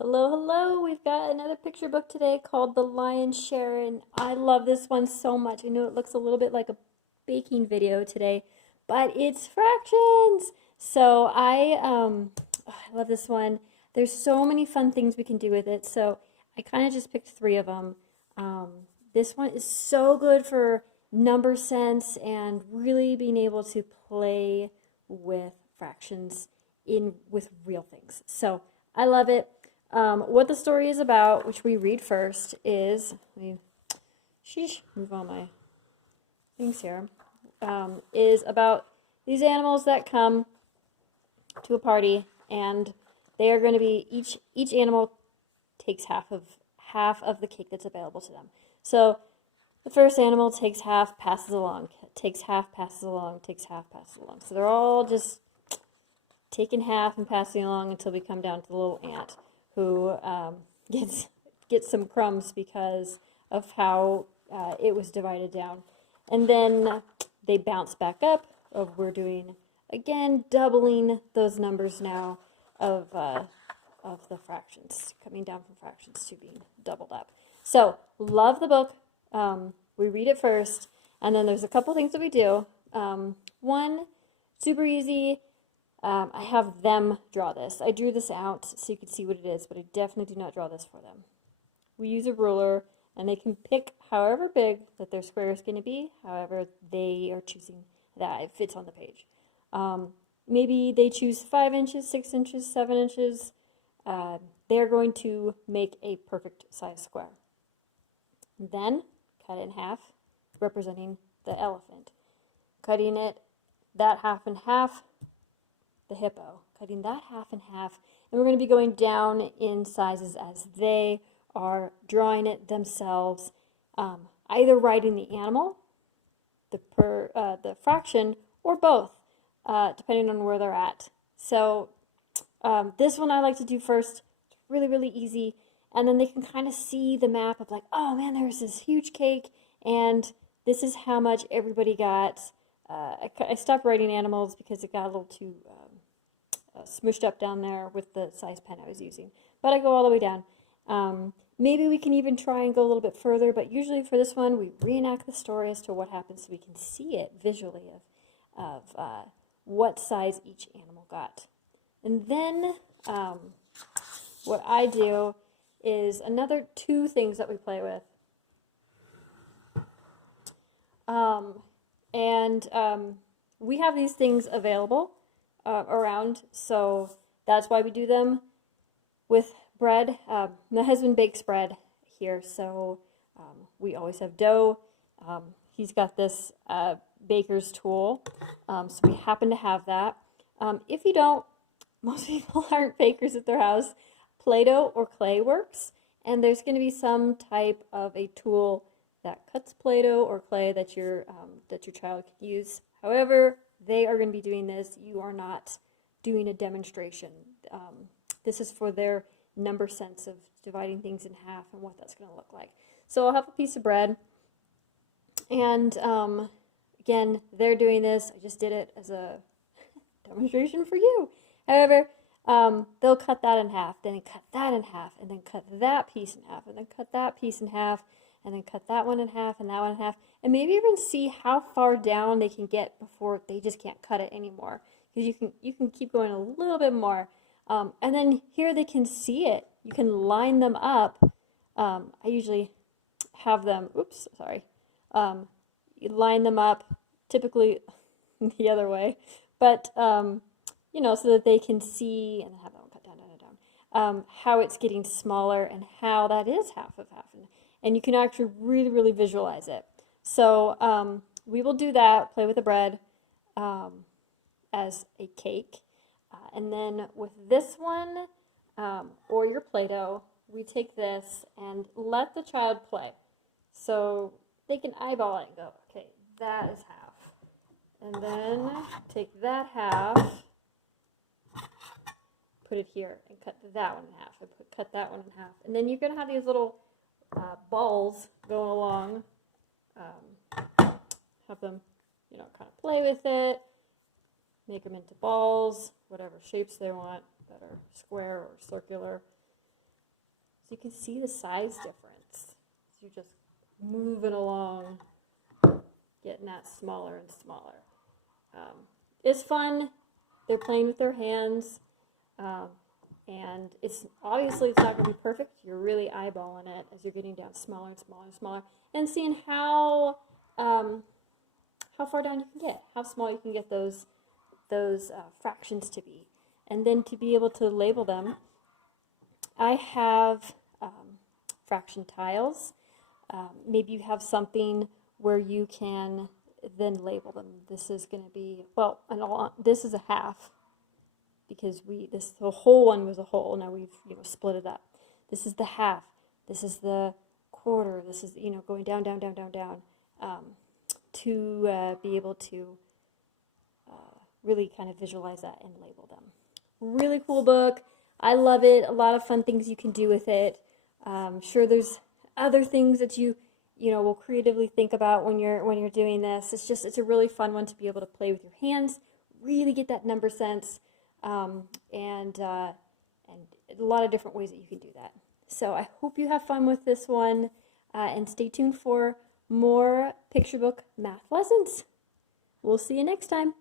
Hello, hello. We've got another picture book today called The Lion's Share, and I love this one so much. I know it looks a little bit like a baking video today, but it's fractions. I love this one. There's so many fun things we can do with it. So I kind of just picked three of them. Um, this one is so good for number sense and really being able to play with fractions in with real things. So I love it. What the story is about, which we read first, is move on my things here. Is about these animals that come to a party, and they are going to be each animal takes half of the cake that's available to them. So the first animal takes half, passes along, takes half, passes along, takes half, passes along. So they're all just taking half and passing along until we come down to the little ant who gets some crumbs because of how it was divided down. And then they bounce back up. We're doing, again, doubling those numbers now of the fractions, coming down from fractions to being doubled up. So, love the book. We read it first, and then there's a couple things that we do. One, super easy. I have them draw this. I drew this out so you can see what it is, but I definitely do not draw this for them. We use a ruler, and they can pick however big that their square is going to be, however they are choosing that it fits on the page. Maybe they choose 5 inches, 6 inches, 7 inches. They're going to make a perfect size square. Then cut it in half, representing the elephant. Cutting it that half in half, the hippo, cutting that half in half, and we're going to be going down in sizes as they are drawing it themselves, either writing the animal, the fraction, or both, depending on where they're at. So this one I like to do first. It's really, really easy, and then they can kind of see the map of like, oh man, there's this huge cake, and this is how much everybody got. I stopped writing animals because it got a little too smushed up down there with the size pen I was using. But I go all the way down. Maybe we can even try and go a little bit further, but usually for this one, we reenact the story as to what happens so we can see it visually of what size each animal got. And then what I do is another 2 things that we play with. We have these things available around, so that's why we do them with bread. My husband bakes bread here, so we always have dough. He's got this baker's tool, so we happen to have that. If you don't, most people aren't bakers at their house. Play-Doh or clay works, and there's going to be some type of a tool that cuts Play-Doh or clay that your child can use. However, they are going to be doing this. You are not doing a demonstration. This is for their number sense of dividing things in half and what that's going to look like. So I'll have a piece of bread, and again, they're doing this. I just did it as a demonstration for you. However, they'll cut that in half, then cut that in half, and then cut that piece in half, and then cut that piece in half, and then cut that one in half, and that one in half, and maybe even see how far down they can get before they just can't cut it anymore. Because you can keep going a little bit more, and then here they can see it. You can line them up. I usually have them. Oops, sorry. You line them up, typically the other way, but so that they can see and have that one cut down, how it's getting smaller and how that is half of half. And you can actually really, really visualize it. So we will do that, play with the bread as a cake. And then with this one, or your Play-Doh, we take this and let the child play. So they can eyeball it and go, okay, that is half. And then take that half, put it here, and cut that one in half. Cut that one in half. And then you're going to have these little balls going along. Have them, kind of play with it, make them into balls, whatever shapes they want that are square or circular. So you can see the size difference. So you're just moving along, getting that smaller and smaller. It's fun. They're playing with their hands. And it's obviously it's not going to be perfect. You're really eyeballing it as you're getting down smaller and smaller and smaller, and seeing how far down you can get, how small you can get those fractions to be, and then to be able to label them. I have fraction tiles. Maybe you have something where you can then label them. This is going to be, well, this is a half, because the whole one was a whole. Now we've split it up. This is the half. This is the quarter. This is going down, down, down, down, down, to be able to really kind of visualize that and label them. Really cool book. I love it. A lot of fun things you can do with it. Sure, there's other things that you will creatively think about when you're doing this. It's a really fun one to be able to play with your hands, really get that number sense. And a lot of different ways that you can do that. So I hope you have fun with this one, and stay tuned for more picture book math lessons. We'll see you next time.